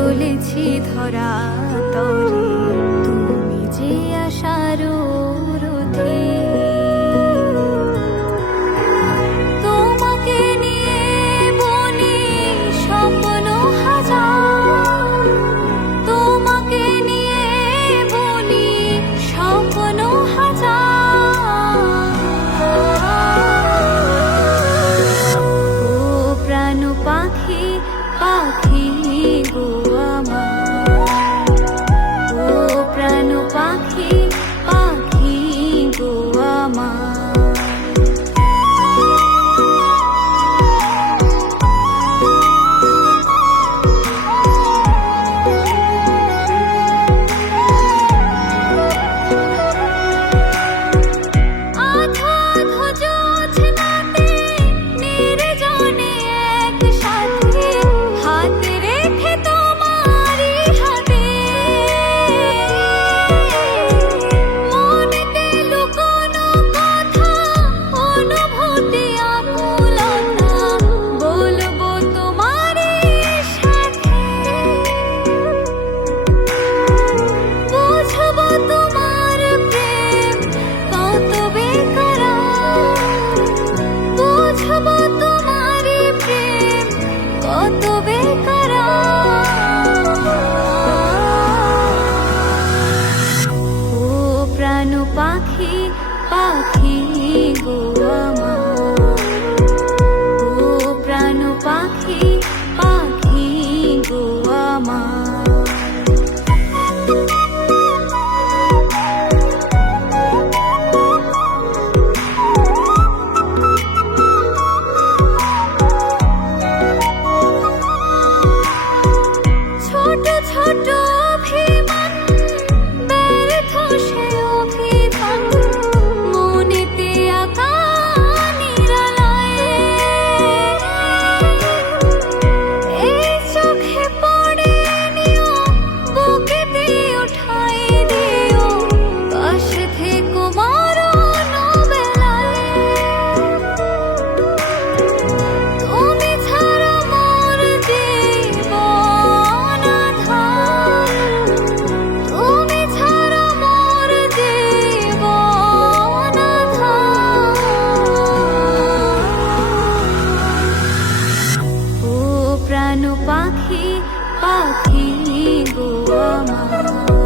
চলেছি ধরা তরে, তুমি যে আশার রথে। তোমাকে নিয়ে বলি স্বপ্ন হাজার, তোমাকে নিয়ে বলি স্বপ্ন হাজার। ও প্রাণ পাখি পাখি গো আমার, ও প্রাণ পাখি পাখি গো আমার। আধো আধো জোছনাতে নির্জনে একসাথে হাত রেখে তোমারই হাতে, মনেতে লুকোনো কথা অনুভূতি আকুলতা বলবো তোমারই সাথে। বুঝবো তোমার প্রেম কত বেকরার, বুঝবো তোমার প্রেম কত বেকরার। ও প্রাণ পাখি পাখি গো আমার, ও প্রাণ পাখি পাখি গো আমার। ছোট ছোট অভিমান ব্যর্থ সে অভিমান, মনেতে আঁকা নিরালায়। এই চোখে পড়ে নিও, বুকেতে উঠাই দিও, পাশে থেকো মরণ বেলায়। তুমি ছাড়া মোর জীবন আঁধার, তুমি ছাড়া মোর জীবন আঁধার। ও প্রাণ পাখি পাখি গো আমার।